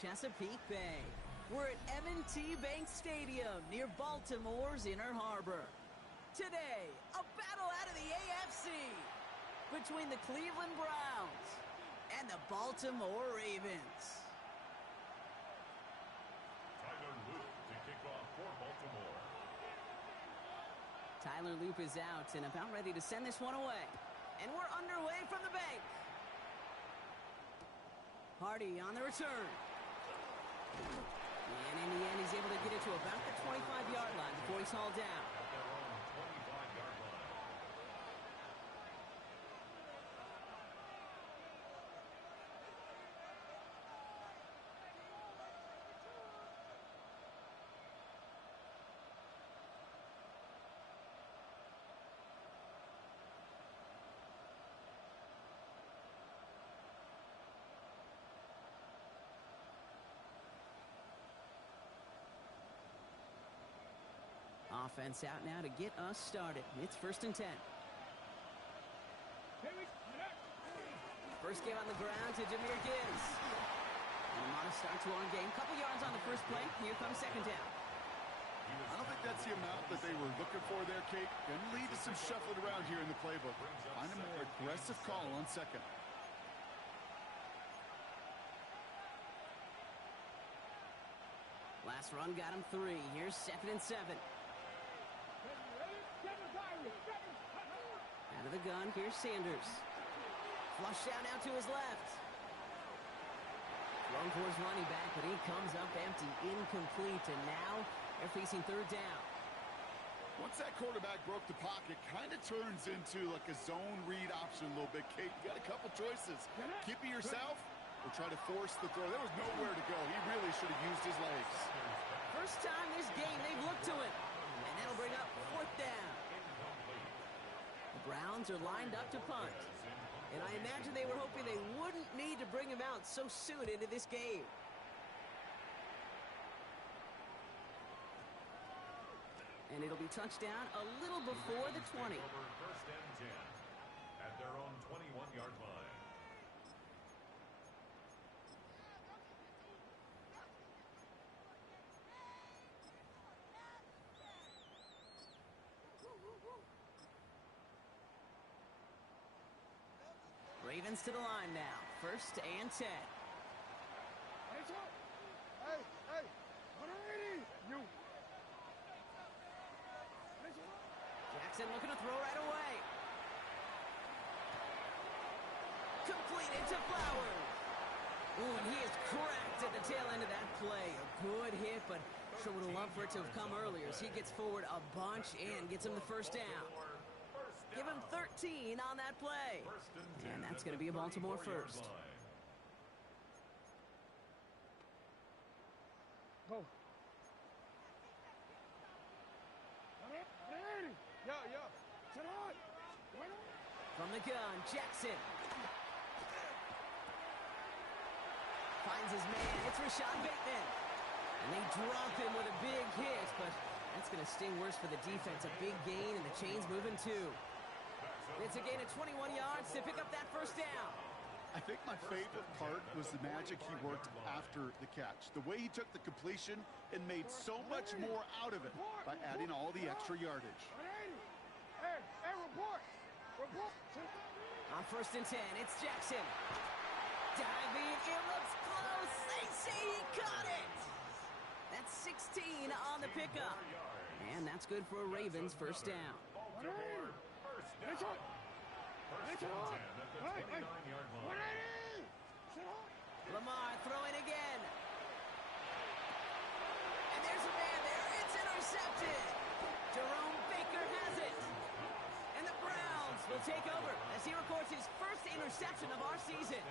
Chesapeake Bay. We're at M&T Bank Stadium near Baltimore's Inner Harbor. Today, a battle out of the AFC between the Cleveland Browns and the Baltimore Ravens. Tyler Loop to kick off for Baltimore. Tyler Loop is out and about ready to send this one away. And we're underway from the bank. Hardy on the return. And in the end, he's able to get it to about the 25-yard line before he's hauled down. At their own 25-yard line. Offense out now to get us started. It's 1st and 10. First game on the ground to Jahmyr Gibbs. And a modest start to our game. Couple yards on the first play. Here comes second down. I don't think that's the amount that they were looking for there, Kate. Going to lead to some shuffling around here in the playbook. Find a more aggressive call on second. Last run got him 3. Here's 2nd and 7. Out of the gun, here's Sanders. Flushed out now to his left. Thrown towards running back, but he comes up empty, incomplete, and now they're facing 3rd down. Once that quarterback broke the pocket, kind of turns into like a zone read option a little bit, Kate. You got a couple choices. Keep it yourself or try to force the throw. There was nowhere to go. He really should have used his legs. First time this game they've looked to it. And that'll bring up 4th down. The Browns are lined up to punt. And I imagine they were hoping they wouldn't need to bring him out so soon into this game. And it'll be touchdown a little before the 20. 1st and 10 at their own 21-yard line. Ravens to the line now. 1st and 10. Hey, you. Jackson looking to throw right away. Completed to Flowers. Ooh, and he is cracked at the tail end of that play. A good hit, but sure would have loved for it to have come earlier as he gets forward a bunch and gets him the 1st down. Give him 13 on that play. And that's going to be a Baltimore 1st. Go. Yeah. From the gun, Jackson. Finds his man. It's Rashad Bateman. And they drop him with a big hit, but that's going to sting worse for the defense. A big gain, and the chain's moving too. It's a gain of 21 yards to pick up that 1st down. I think my favorite part was the magic he worked after the catch. The way he took the completion and made so much more out of it by adding all the extra yardage. Hey, report. On 1st and 10, it's Jackson. Diving, it looks close. They say he caught it. That's 16 on the pickup. And that's good for a Ravens 1st down. Baltimore 1st down. 1st and 10 at the 29-yard line. Lamar throwing again. And there's a man there. It's intercepted. Jerome Baker has it. And the Browns will take over as he records his 1st interception of our season.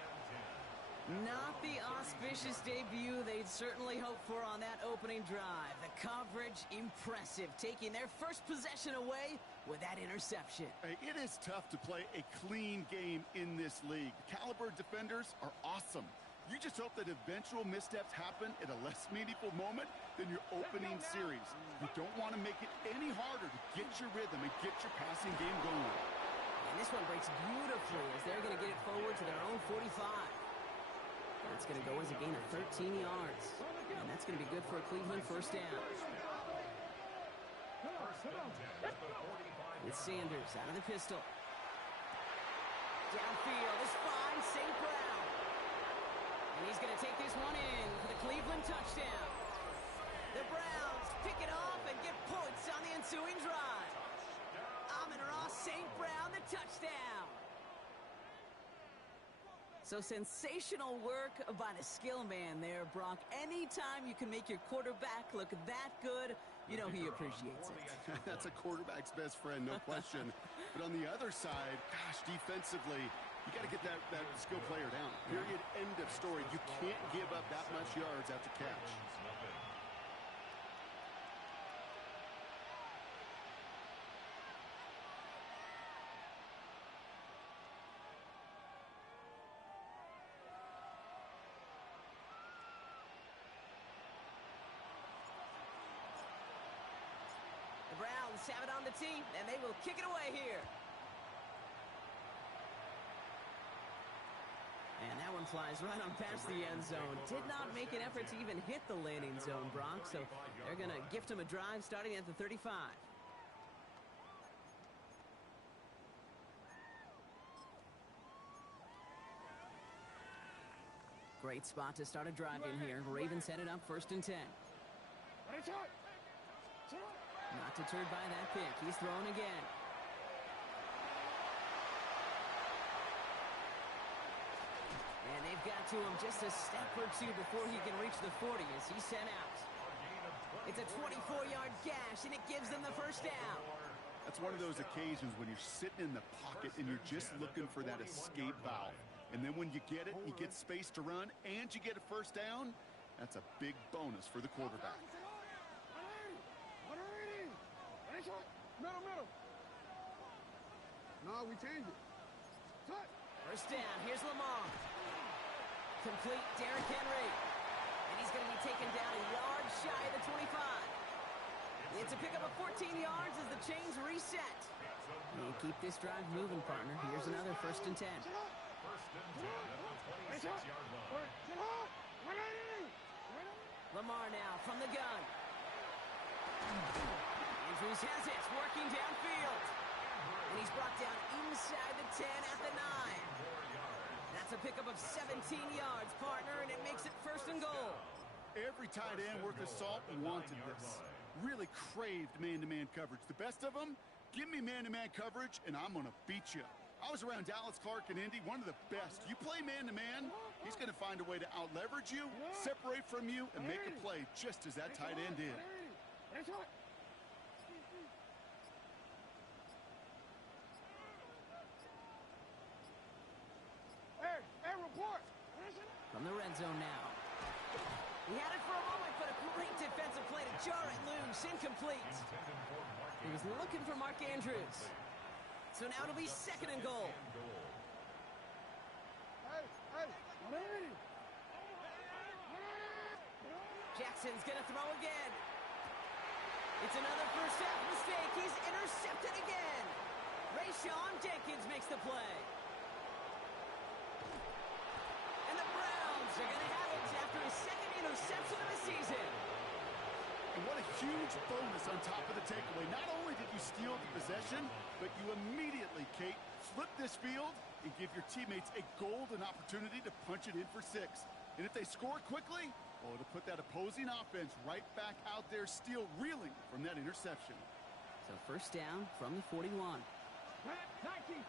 Not the auspicious debut they'd certainly hoped for on that opening drive. The coverage, impressive, taking their 1st possession away with that interception. Hey, it is tough to play a clean game in this league. The caliber defenders are awesome. You just hope that eventual missteps happen at a less meaningful moment than your opening series. You don't want to make it any harder to get your rhythm and get your passing game going. And this one breaks beautifully as they're going to get it forward to their own 45. That's going to go as a gain of 13 yards. And that's going to be good for a Cleveland first down. With Sanders out of the pistol. Downfield is fine, St. Brown. And he's going to take this one in for the Cleveland touchdown. The Browns pick it off and get points on the ensuing drive. Amon-Ra St. Brown, the touchdown. So sensational work by the skill man there, Brock. Anytime you can make your quarterback look that good, you know he appreciates it. That's a quarterback's best friend, no question. But on the other side, gosh, defensively, you got to get that skill player down. Period, end of story. You can't give up that much yards after catch. The Browns have it on the tee, and they will kick it away here. And that one flies right on past the end zone. Did not make an effort to even hit the landing zone, Brock. So they're going to gift him a drive starting at the 35. Great spot to start a drive in here. Ravens headed up 1st and 10. Not deterred by that pick. He's throwing again. And they've got to him just a step or two before he can reach the 40 as he's sent out. It's a 24-yard gash, and it gives them the first down. That's one of those occasions when you're sitting in the pocket and you're just looking for that escape valve. And then when you get it, you get space to run, and you get a first down, that's a big bonus for the quarterback. Middle. No, we change it. Cut. First down. Here's Lamar. Complete Derrick Henry. And he's going to be taken down a yard shy of the 25. It's a pickup of 14 yards as the chains reset. And keep this drive moving, partner. Here's another 1st and 10. Lamar now from the gun. Andrews has it, working downfield. And he's brought down inside the 10 at the 9. That's a pickup of 17 yards, partner, and it makes it 1st and goal. Every tight end worth his salt wanted this. Really craved man-to-man coverage. The best of them, give me man-to-man coverage, and I'm going to beat you. I was around Dallas Clark and Indy, one of the best. You play man-to-man, he's going to find a way to out-leverage you, separate from you, and make a play just as that tight end did. Hey, report. From the red zone now. He had it for a moment, but a great defensive play to jar it loose. Incomplete. He was looking for Mark Andrews. So now it'll be 2nd and goal. Hey. Jackson's going to throw again. It's another first half mistake. He's intercepted again. Rayshawn Jenkins makes the play. And the Browns are going to have it after his 2nd interception of the season. And what a huge bonus on top of the takeaway. Not only did you steal the possession, but you immediately, Kate, flip this field and give your teammates a golden opportunity to punch it in for 6. And if they score quickly, well, it'll put that opposing offense right back out there, still reeling from that interception. So first down from the 41. 19, 18.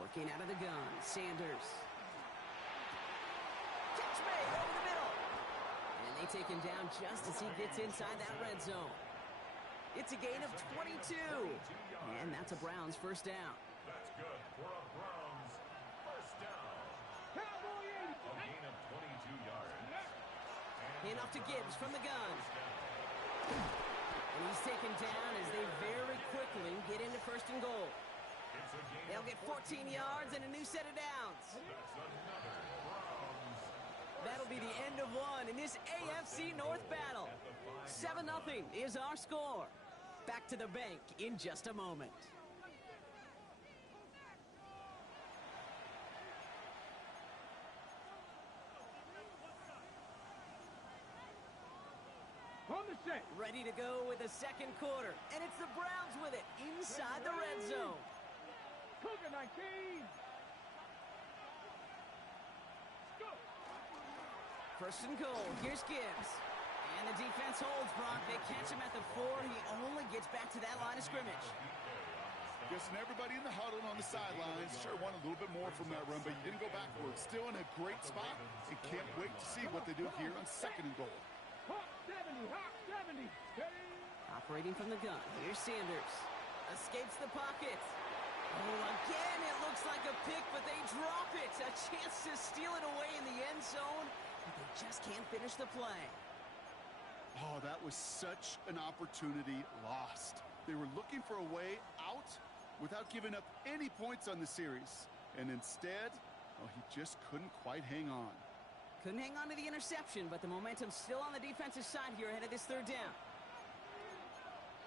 Working out of the gun, Sanders. Catch made over the middle. And they take him down just as he gets inside that red zone. It's a gain of 22. And that's a Browns first down. That's good for a Browns first down. A gain of 22 yards. Enough to Gibbs from the gun. And he's taken down as they very quickly get into 1st and goal. They'll get 14 yards and a new set of downs. That'll be the end of one in this AFC North battle. 7-0 is our score. Back to the bank in just a moment. on the set. Ready to go with the second quarter. And it's the Browns with it inside the red zone. Cougar 19. Go. First and goal. Here's Gibbs. And the defense holds, Brock. They catch him at the 4. He only gets back to that line of scrimmage. Guessing everybody in the huddle and on the sidelines sure want a little bit more from that run, but you didn't go backwards. Still in a great spot and can't wait to see what they do here on second and goal. Hawk 70, Hawk 70. Ready? Operating from the gun. Here's Sanders. Escapes the pocket. Oh, again, it looks like a pick, but they drop it. A chance to steal it away in the end zone, but they just can't finish the play. Oh, that was such an opportunity lost. They were looking for a way out without giving up any points on the series. And instead, well, he just couldn't quite hang on. Couldn't hang on to the interception, but the momentum's still on the defensive side here ahead of this third down.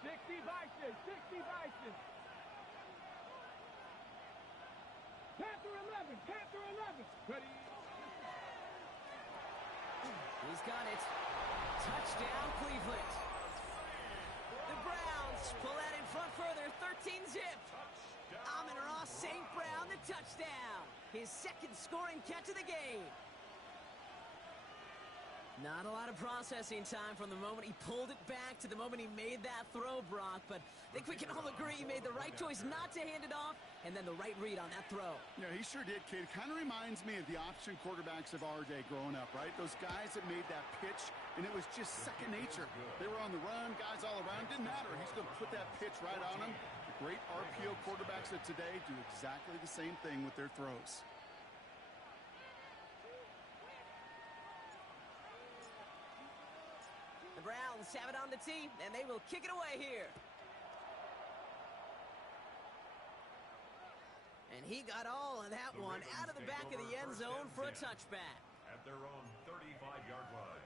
60 Bison, 60 Bison. Panther 11, Panther 11. Ready? He's got it. Touchdown, Cleveland. The Browns pull that in front further, 13-zip. Amon-Ra St. Brown, the touchdown. His second scoring catch of the game. Not a lot of processing time from the moment he pulled it back to the moment he made that throw, Brock. But I think we can all agree he made the right choice not to hand it off, and then the right read on that throw. Yeah, he sure did, kid. Kind of reminds me of the option quarterbacks of our day growing up, right? Those guys that made that pitch, and it was just second nature. They were on the run, guys all around. Didn't matter. He's going to put that pitch right on them. The great RPO quarterbacks of today do exactly the same thing with their throws. The Browns have it on the tee, and they will kick it away here. And he got all of that one out of the back of the end zone for a touchback. At their own 35-yard line.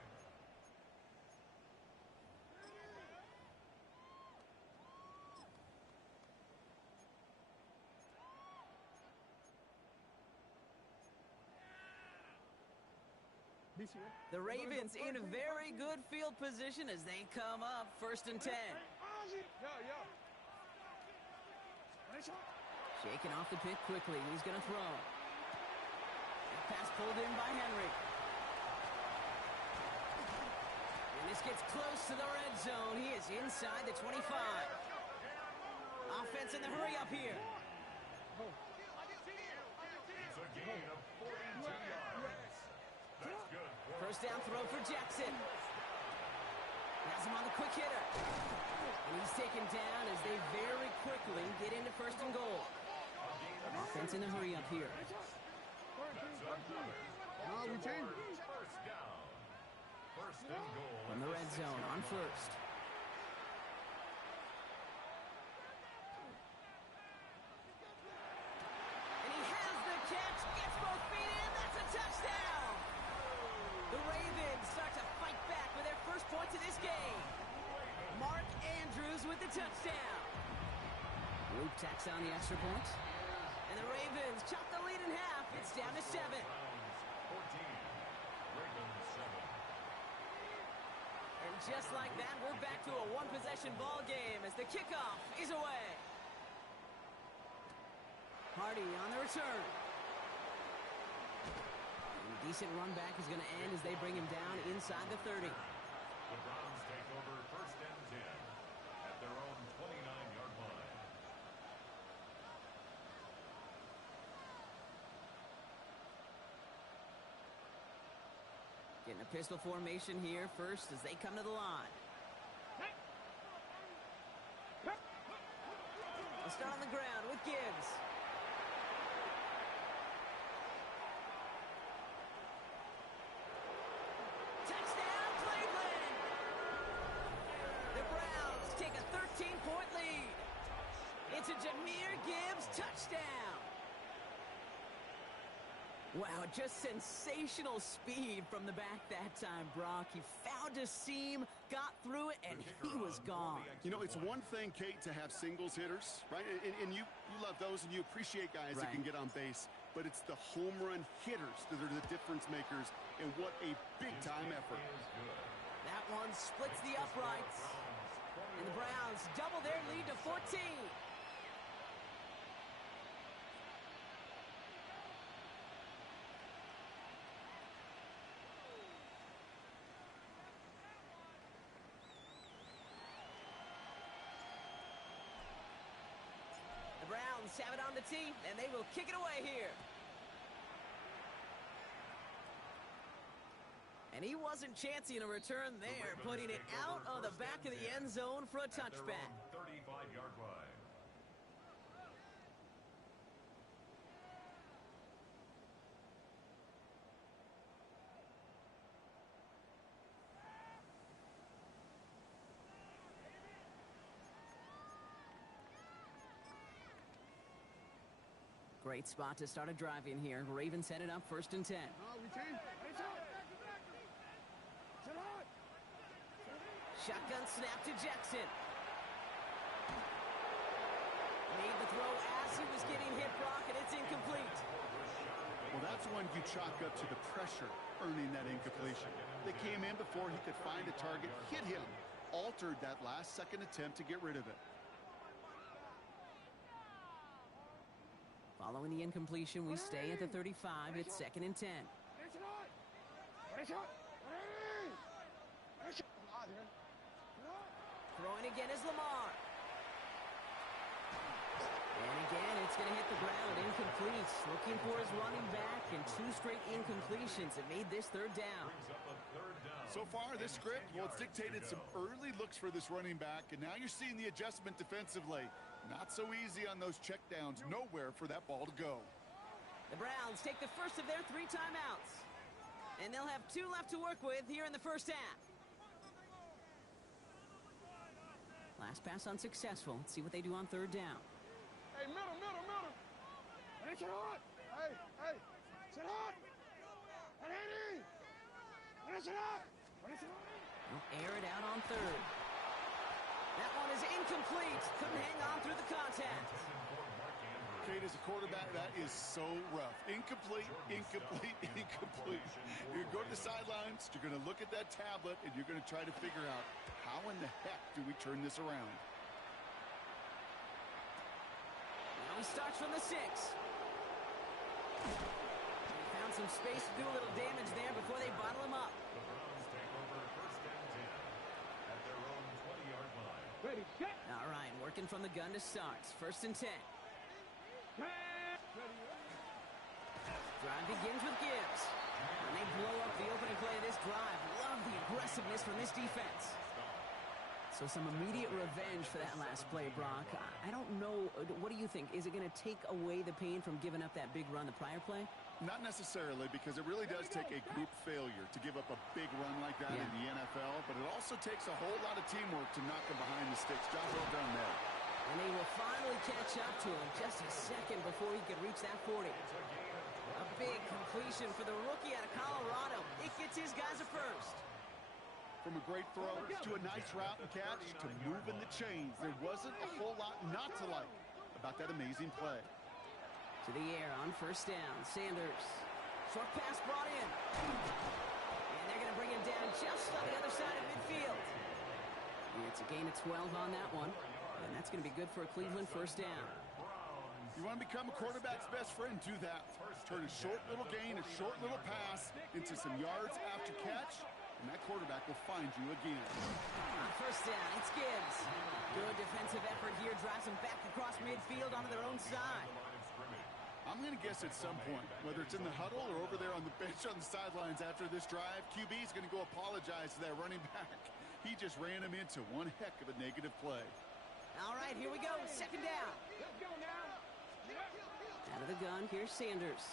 The Ravens in a very good field position as they come up first and 10. Shaking off the pick quickly. He's going to throw. Pass pulled in by Henry. And this gets close to the red zone. He is inside the 25. Offense in the hurry up here. It's a gain of 42 yards. That's good. First down throw for Jackson. Has him on the quick hitter. And he's taken down as they very quickly get into first and goal. Offense in the hurry up here. No, we changed it. First down. First and goal. From the red zone on first. And he has the catch. Gets both feet in. That's a touchdown. The Ravens start to fight back with their first points of this game. Mark Andrews with the touchdown. Luke tacks on the extra point. And the Ravens chop the lead in half. It's down to 7. Browns 14. Ravens 7. And just like that, we're back to a one-possession ball game as the kickoff is away. Hardy on the return. And a decent run back is going to end as they bring him down inside the 30. The Browns take over first and 10 at their own 29-yard line. Getting a pistol formation here first as they come to the line. They'll start on the ground with Gibbs. Touchdown, Cleveland! The Browns take a 13-point lead. It's a Jahmyr Gibbs touchdown. Wow, just sensational speed from the back that time, Brock. He found a seam, got through it, and he was gone. You know, it's one thing, Kate, to have singles hitters, right? And you love those and you appreciate guys that can get on base. But it's the home run hitters that are the difference makers, and what a big-time effort. That one splits the uprights. And the Browns double their lead to 14. The Browns have it on the tee, and they will kick it away here. And he wasn't chancing a return there, putting it out of the back of the end zone for a touchback. 35-yard line. Great spot to start a drive in here. Ravens set it up 1st and 10. Retain. Face up. Sit on. Shotgun snap to Jackson. Made the throw as he was getting hit, Brock, and it's incomplete. Well, that's one you chalk up to the pressure earning that incompletion. They came in before he could find a target, hit him, altered that last-second attempt to get rid of it. Following the incompletion, we stay at the 35. It's 2nd and 10. Throwing again is Lamar. And again, it's going to hit the ground. Incomplete. Looking for his running back, and 2 straight incompletions have made this 3rd down. So far, this script, well, it's dictated some early looks for this running back, and now you're seeing the adjustment defensively. Not so easy on those checkdowns. Nowhere for that ball to go. The Browns take the first of their 3 timeouts. And they'll have 2 left to work with here in the first half. Last pass unsuccessful. Let's see what they do on 3rd down. Hey, middle. Hey, sit on. Hey, sit on. Hey, sit on. They'll air it out on 3rd. That one is incomplete. Couldn't hang on through the contact. Kate, as a quarterback, that is so rough. Incomplete. You go to the sidelines, you're going to look at that tablet, and you're going to try to figure out, how in the heck do we turn this around? Now he starts from the 6. He found some space to do a little damage there before they bottle him up. The Browns take over 1st and 10 at their own 20-yard line. Ready, set. All right, working from the gun to start. 1st and 10. Drive begins with Gibbs. And they blow up the opening play of this drive. Love the aggressiveness from this defense. So some immediate revenge for that last play, Brock. I don't know. What do you think? Is it going to take away the pain from giving up that big run the prior play? Not necessarily, because it really does take a group failure to give up a big run like that in the NFL, but it also takes a whole lot of teamwork to knock them behind the sticks. Job well done there. And they will finally catch up to him just a second before he could reach that 40. A big completion for the rookie out of Colorado. It gets his guys a first. From a great throw to a nice route and catch to moving the chains, there wasn't a whole lot not to like about that amazing play. To the air on 1st down. Sanders. Short pass brought in. And they're going to bring him down just on the other side of midfield. It's a gain of 12 on that one. And that's going to be good for a Cleveland 1st down. You want to become a quarterback's best friend? Do that. Turn a short little gain, a short little pass into some yards after catch, and that quarterback will find you again. On 1st down, it's Gibbs. Good defensive effort here. Drives them back across midfield onto their own side. I'm going to guess at some point, whether it's in the huddle or over there on the bench on the sidelines after this drive, QB is going to go apologize to that running back. He just ran him into one heck of a negative play. All right, here we go. 2nd down. Let's go now. Out of the gun, here's Sanders.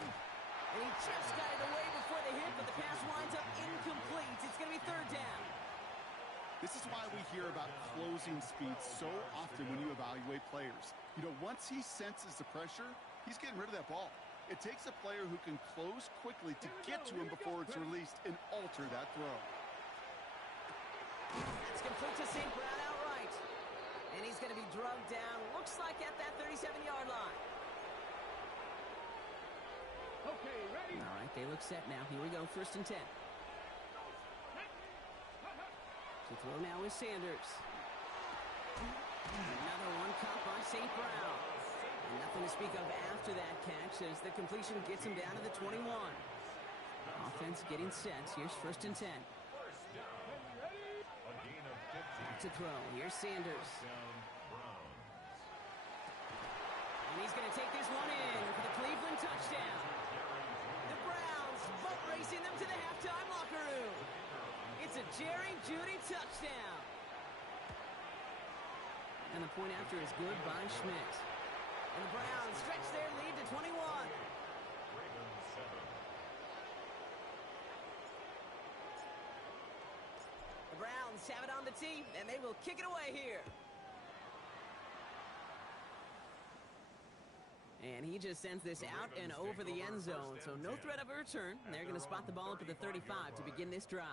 And he just got it away before the hit, but the pass winds up incomplete. It's going to be 3rd down. This is why we hear about closing speed so often when you evaluate players. You know, once he senses the pressure, he's getting rid of that ball. It takes a player who can close quickly to get to him before it's released and alter that throw. It's complete to St. Brown outright. And he's going to be drugged down, looks like at that 37-yard line. Okay, ready? All right, they look set now. Here we go, 1st and 10. The throw now is Sanders. Another one caught by St. Brown. And nothing to speak of after that catch as the completion gets him down to the 21. Offense getting set. Here's 1st and 10. Back to throw. Here's Sanders. And he's going to take this one in for the Cleveland touchdown. The Browns boat racing them to the halftime locker room. It's a Jerry Jeudy touchdown. And the point after is good by Schmidt. And the Browns stretch their lead to 21. The Browns have it on the tee, and they will kick it away here. And he just sends this out and over the end zone, so no threat of a return. And they're going to spot the ball up at the 35 to begin this drive.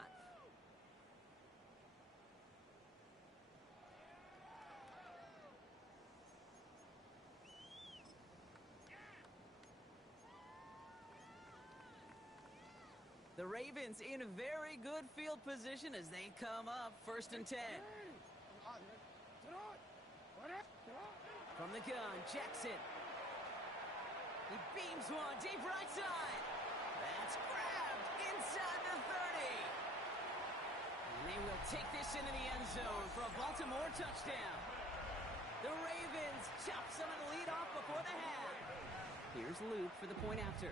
The Ravens in a very good field position as they come up 1st and 10. From the gun, Jackson. He beams one deep right side. That's grabbed inside the 30. And they will take this into the end zone for a Baltimore touchdown. The Ravens chop some of the lead off before the half. Here's Luke for the point after.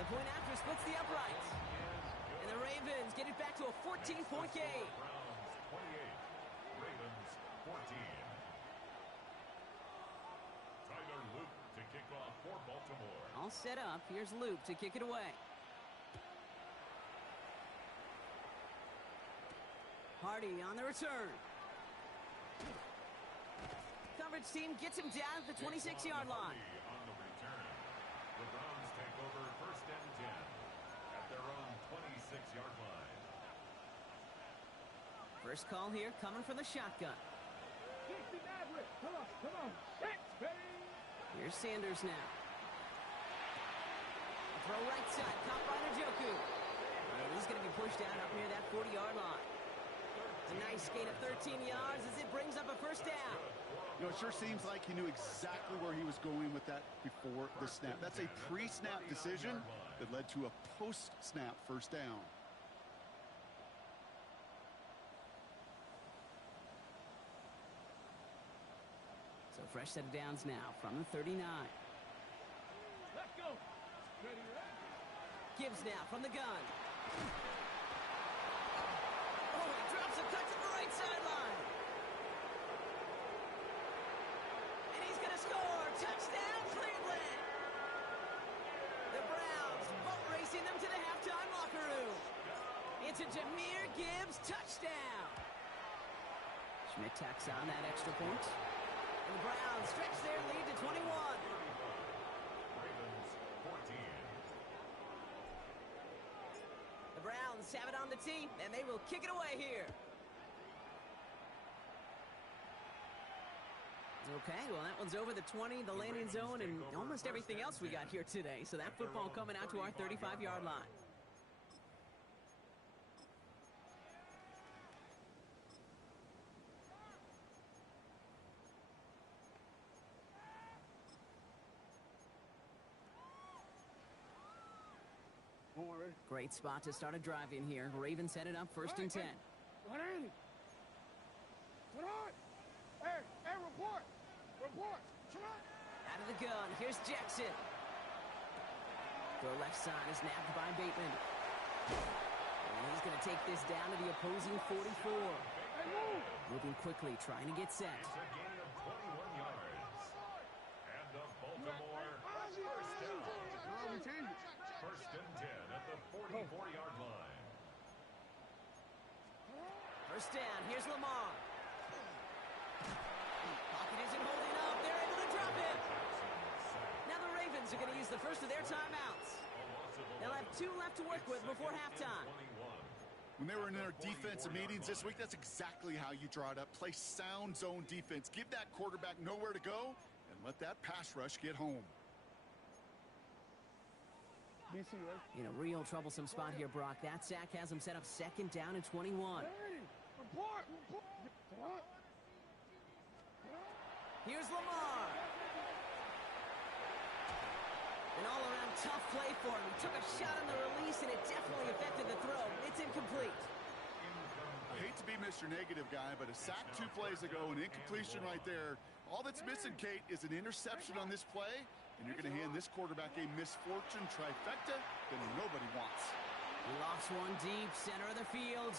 The point after splits the uprights. And the Ravens get it back to a 14-point game. Browns 28, Ravens 14. Tyler Luke to kick off for Baltimore. All set up. Here's Luke to kick it away. Hardy on the return. Coverage team gets him down at the 26-yard line. On the return, the Browns take over 1st and 10 at their own 26-yard line. First call here coming from the shotgun. Come on. Here's Sanders now. A throw right side, caught by Njoku. And he's going to be pushed down up near that 40-yard line. A nice gain of 13 yards as it brings up a 1st down. You know, it sure seems like he knew exactly where he was going with that before the snap. That's a pre-snap decision that led to a post-snap 1st down. So fresh set of downs now from the 39. Let's go. Gibbs now from the gun. Oh, he drops a touch on the right sideline. And he's going to score. Touchdown, Cleveland. The Browns boat racing them to the halftime locker room. It's a Jahmyr Gibbs touchdown. Schmidt tacks on that extra point. And the Browns stretch their lead to 21. Ravens 14. The Browns have it on the tee, and they will kick it away here. Okay, well, that one's over the 20, the landing zone, and almost everything else we got here today. So that football coming out to our 35-yard line. Great spot to start a drive in here. Ravens headed up 1st and 10. What ain't it? Sit on. Hey, report. Sit on. Out of the gun, here's Jackson. Throw left side is nabbed by Bateman. And he's going to take this down to the opposing 44. Hey, move. Moving quickly, trying to get set. It's a gain of 21 yards. And the Baltimore 1st down. We change it. 1st and 10 at the 44-yard line. 1st down, here's Lamar. Pocket isn't holding up. They're able to drop it. Now the Ravens are going to use the first of their timeouts. They'll have 2 left to work with before halftime. When they were in their defensive meetings this week, that's exactly how you draw it up. Play sound zone defense. Give that quarterback nowhere to go and let that pass rush get home. BC, right? In a real troublesome spot here, Brock. That sack has him set up 2nd down and 21. Report! Here's Lamar. An all-around tough play for him. He took a shot on the release, and it definitely affected the throw. It's incomplete. I hate to be Mr. Negative guy, but a sack 2 plays ago, an incompletion right there. All that's missing, Kate, is an interception on this play, and you're going to hand this quarterback a misfortune trifecta that nobody wants. He lost one deep, center of the field.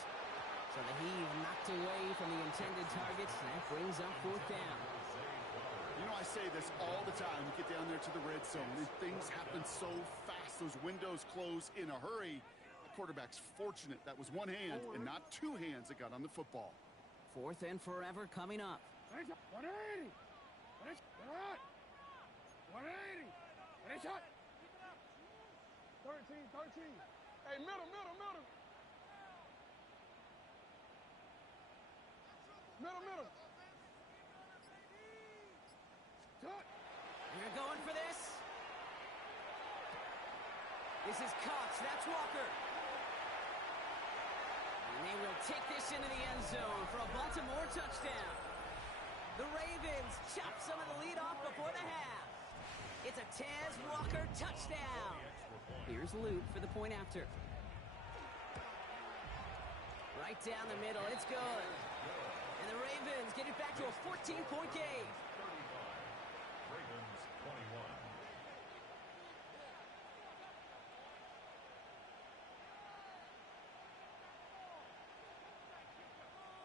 So the heave knocked away from the intended targets. That brings up 4th down. You know, I say this all the time. We get down there to the red zone, and things happen so fast. Those windows close in a hurry. The quarterback's fortunate that was one hand and not 2 hands that got on the football. 4th and forever coming up. 180! 180! 13. Hey, middle. Middle. Touch. You're going for this. This is Cox. That's Walker. And they will take this into the end zone for a Baltimore touchdown. The Ravens chop some of the lead off before the half. It's a Tez Walker touchdown. Here's Luke for the point after. Right down the middle. It's good. And the Ravens get it back to a 14-point game. Ravens 21.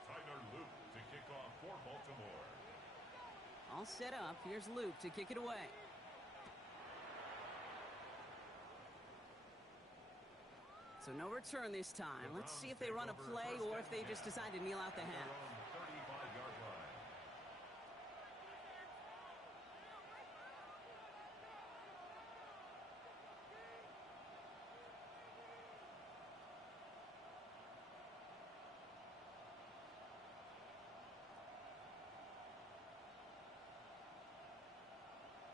Tyler Luke to kick off for Baltimore. All set up. Here's Luke to kick it away. So no return this time. Let's see if they run a play or if they just decide to kneel out the half. 35-yard line.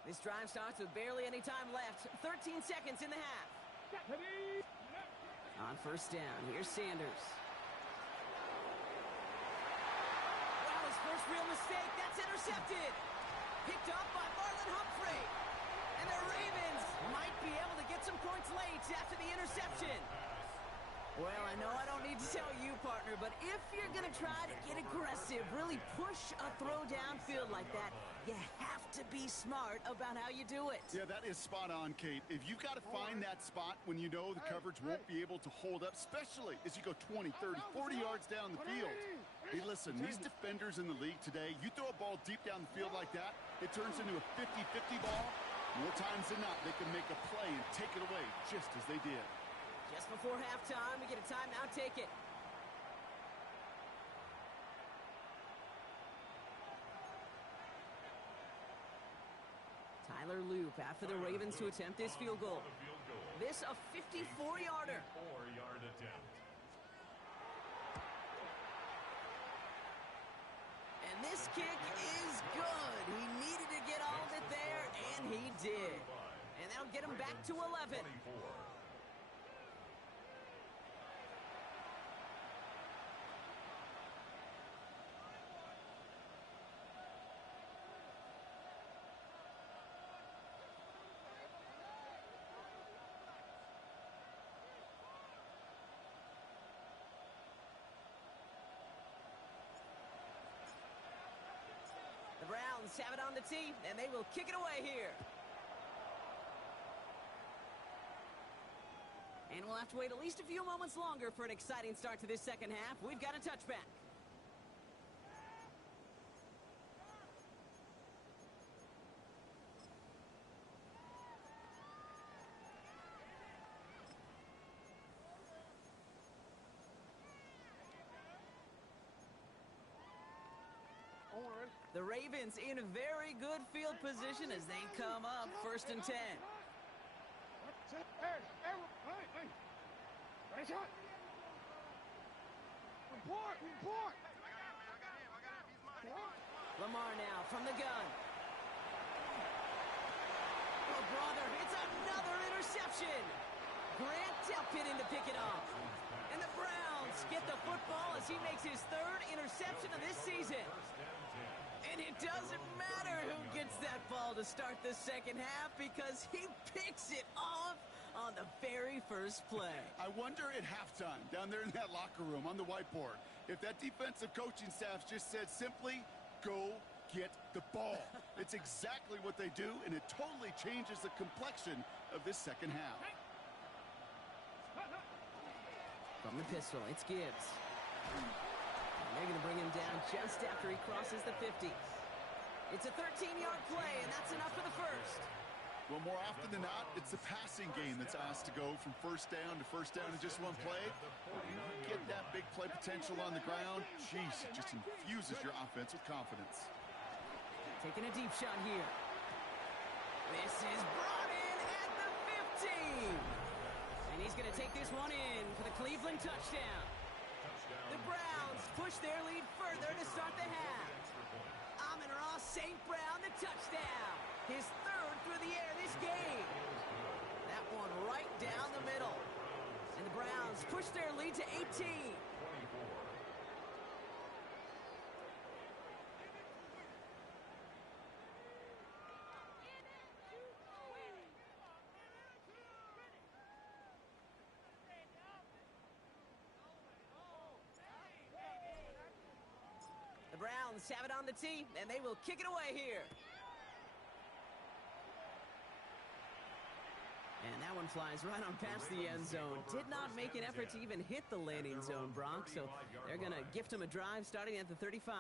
This drive starts with barely any time left. 13 seconds in the half. On 1st down, here's Sanders. Wow, his first real mistake. That's intercepted. Picked up by Marlon Humphrey. And the Ravens might be able to get some points late after the interception. Well, I know I don't need to tell you, partner, but if you're going to try to get aggressive, really push a throw downfield like that, you have to be smart about how you do it. Yeah, that is spot on, Kate. If you've got to find that spot when you know the coverage won't be able to hold up, especially as you go 20, 30, 40 yards down the field. Hey, listen, these defenders in the league today, you throw a ball deep down the field like that, it turns into a 50-50 ball. More times than not, they can make a play and take it away just as they did. Just before halftime, we get a timeout. Take it. Tyler Loop after the Ravens to attempt this field goal. This a 54-yarder. 4-yard attempt. And this kick is good. He needed to get all of it there, and he did. And that'll get him back to 11. 24. The Browns have it on the tee, and they will kick it away here. And we'll have to wait at least a few moments longer for an exciting start to this second half. We've got a touchback. The Ravens in a very good field position as they come up 1st and 10. Report! Lamar now from the gun. Oh, brother, it's another interception. pick it off. And the Browns get the football as he makes his third interception of this season. And it doesn't matter who gets that ball to start the second half because he picks it off on the very first play. I wonder at halftime, down there in that locker room on the whiteboard, if that defensive coaching staff just said simply, go get the ball. It's exactly what they do, and it totally changes the complexion of this second half. From the pistol, it's Gibbs. And they're going to bring him down just after he crosses the 50. It's a 13-yard play, and that's enough for the first. Well, more often than not, it's the passing game that's asked to go from first down in just one play. You get that big play potential on the ground, jeez, it just infuses your offense with confidence. Taking a deep shot here. This is brought in at the 15. And he's going to take this one in for the Cleveland touchdown. The Browns push their lead further to start the half. Amon-Ra St. Brown, the touchdown. His third through the air this game. That one right down the middle. And the Browns push their lead to 18. The Browns have it on the tee, and they will kick it away here. And that one flies right on past the end zone. Did not make an effort to even hit the landing zone, Brock, so they're going to gift him a drive starting at the 35.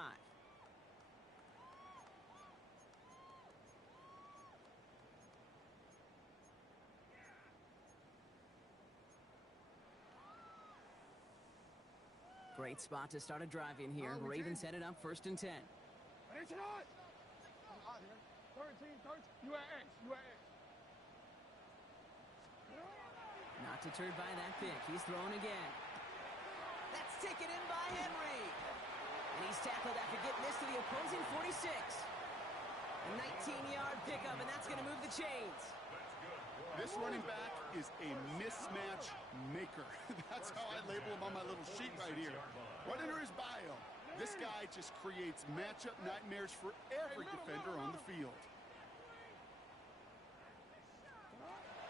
Great spot to start a drive in here. Ravens headed up 1st and 10. It's not. 13. You at X. Not deterred by that pick. He's thrown again. That's taken in by Henry. And he's tackled after getting this to the opposing 46. A 19-yard pickup, and that's going to move the chains. This running back is a mismatch maker. That's how I label him on my little sheet right here. Right under his bio. This guy just creates matchup nightmares for every defender on the field.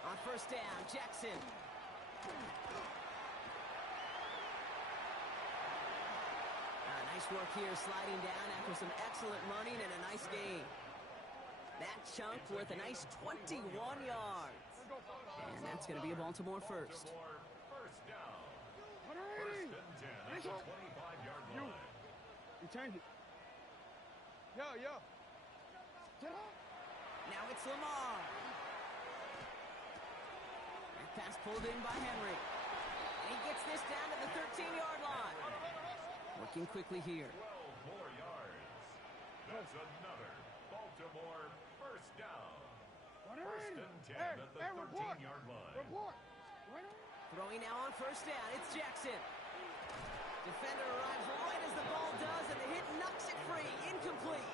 On first down, Jackson. Nice work here, sliding down after some excellent running and a nice gain. That chunk worth a nice 21 yards. And that's going to be a Baltimore first. First down. 180. 1st and 10 at the 25-yard line. You change it. Yeah. Now it's Lamar. That pass pulled in by Henry. And he gets this down to the 13-yard line. Working quickly here. 12 more yards. That's another Baltimore first down. 1st and 10 at the 13-yard line. Report. Throwing now on first down. It's Jackson. Defender arrives right as the ball does, and the hit knocks it free. Incomplete.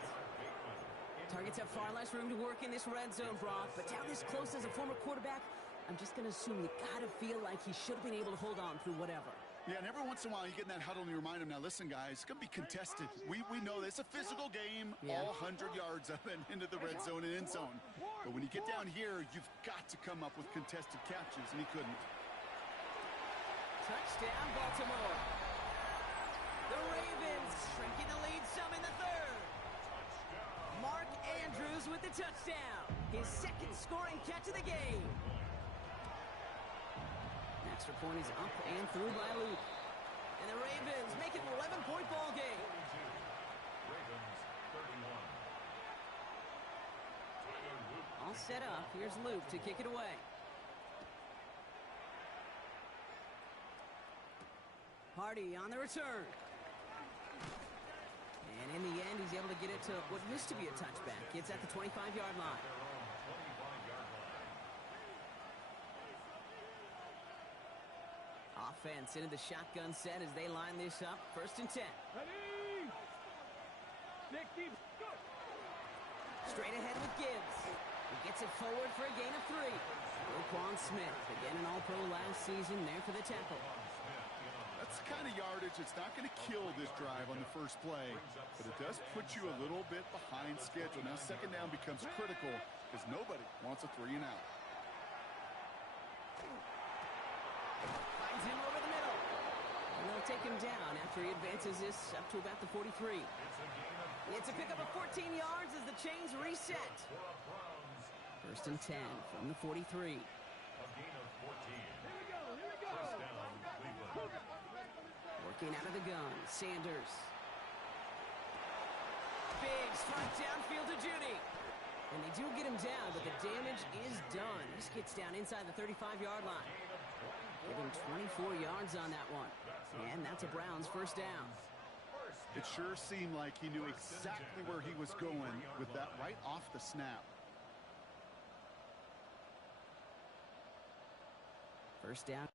Targets have far less room to work in this red zone, Brock, but down this close as a former quarterback, I'm just going to assume you got to feel like he should have been able to hold on through whatever. Yeah, and every once in a while you get in that huddle and you remind him, now listen, guys, it's going to be contested. We know this. It's a physical game, all 100 yards of it into the red zone and end zone. But when you get down here, you've got to come up with contested catches, and he couldn't. Touchdown, Baltimore. The Ravens shrinking the lead some in the third. Mark Andrews with the touchdown. His second scoring catch of the game. Extra point is up and through by Luke. And the Ravens make it an 11-point ball game. Ravens 31. All set up. Here's Luke to kick it away. Hardy on the return. And in the end, he's able to get it to what used to be a touchback. It's at the 25-yard line. Offense into the shotgun set as they line this up. 1st and 10. Straight ahead with Gibbs. He gets it forward for a gain of 3. Roquan Smith, again an All-Pro last season, there for the tackle. That's the kind of yardage that's not going to kill this drive on the first play, but it does put you a little bit behind schedule. Now second down becomes critical because nobody wants a 3 and out. Finds him over the middle. And they'll take him down after he advances this up to about the 43. It's a pickup of 14 yards as the chains reset. First and 10 from the 43. Working out of the gun, Sanders. Big strike downfield to Judy. And they do get him down, but the damage is done. This gets down inside the 35-yard line. Give him 24 yards on that one. And that's a Browns first down. It sure seemed like he knew exactly where he was going with that right off the snap. First down.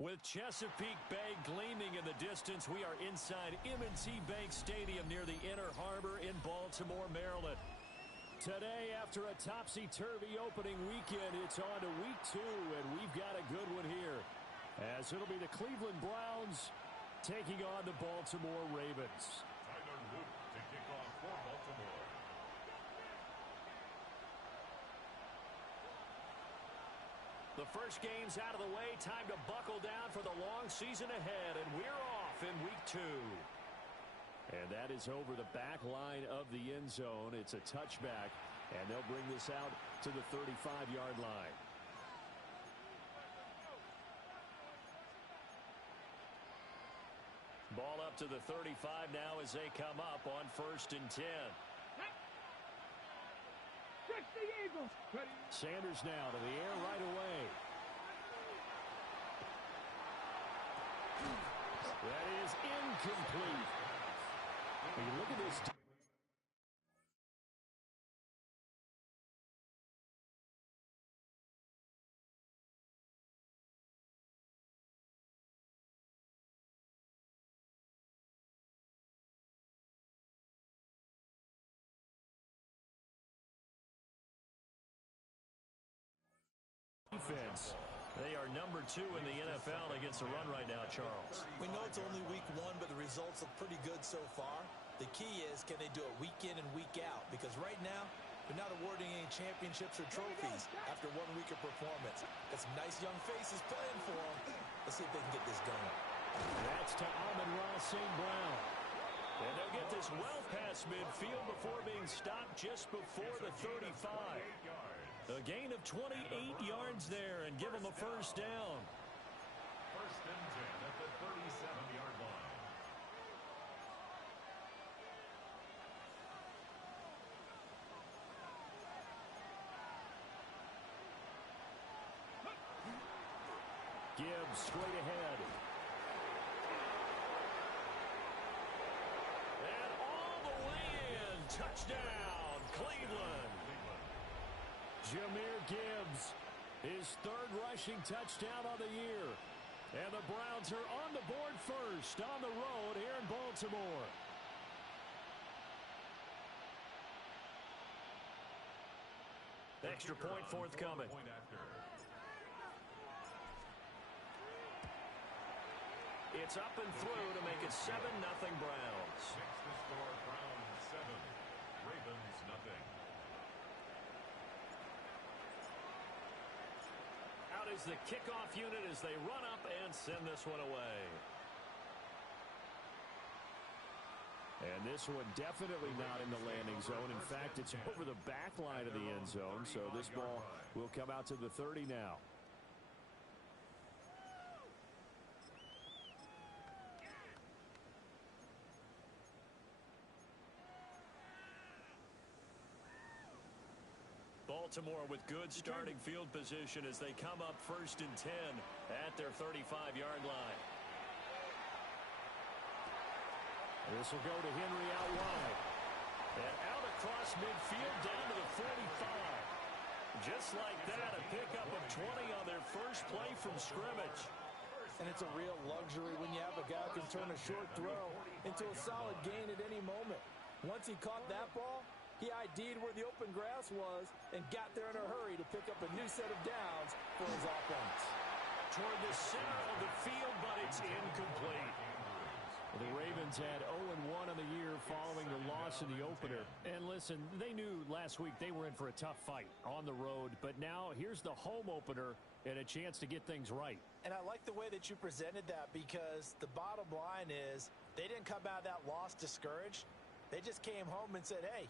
With Chesapeake Bay gleaming in the distance, we are inside M&T Bank Stadium near the Inner Harbor in Baltimore, Maryland. Today, after a topsy-turvy opening weekend, it's on to week 2, and we've got a good one here, as it'll be the Cleveland Browns taking on the Baltimore Ravens. Tyler Luke to kick off for Baltimore. The first game's out of the way. Time to buckle down for the long season ahead, and we're off in week 2. And that is over the back line of the end zone. It's a touchback, and they'll bring this out to the 35-yard line. Ball up to the 35 now as they come up on 1st and 10. Catch the Eagles. Ready. Sanders now to the air right away. That is incomplete. When you look at this. Defense. They are number 2 in the NFL against the run right now, Charles. We know it's only week 1, but the results look pretty good so far. The key is, can they do it week in and week out? Because right now, they're not awarding any championships or trophies after 1 week of performance. Got some nice young faces playing for them. Let's see if they can get this going. That's to Amon-Ra St. Brown. And they'll get this well past midfield before being stopped just before the 35. A gain of 28 yards there and give them a first down. 1st and 10 at the 37-yard line. Gibbs straight ahead. And all the way in. Touchdown, Cleveland. Jahmyr Gibbs, his 3rd rushing touchdown on the year. And the Browns are on the board first on the road here in Baltimore. Extra point forthcoming. It's up and through to make it 7-0 Browns. 6 to score, Browns 7, Ravens nothing. Out is the kickoff unit as they run up and send this one away. And this one definitely not in the landing zone. In fact, it's over the back line of the end zone, so this ball will come out to the 30 now. Baltimore with good starting field position as they come up 1st and 10 at their 35-yard line. This will go to Henry out wide. And out across midfield down to the 45. Just like that, a pickup of 20 on their first play from scrimmage. And it's a real luxury when you have a guy who can turn a short throw into a solid gain at any moment. Once he caught that ball, he ID'd where the open grass was and got there in a hurry to pick up a new set of downs for his offense. Toward the center of the field, but it's incomplete. The Ravens had 0-1 on the year following the loss in the opener. And listen, they knew last week they were in for a tough fight on the road. But now here's the home opener and a chance to get things right. And I like the way that you presented that, because the bottom line is they didn't come out of that loss discouraged. They just came home and said, hey,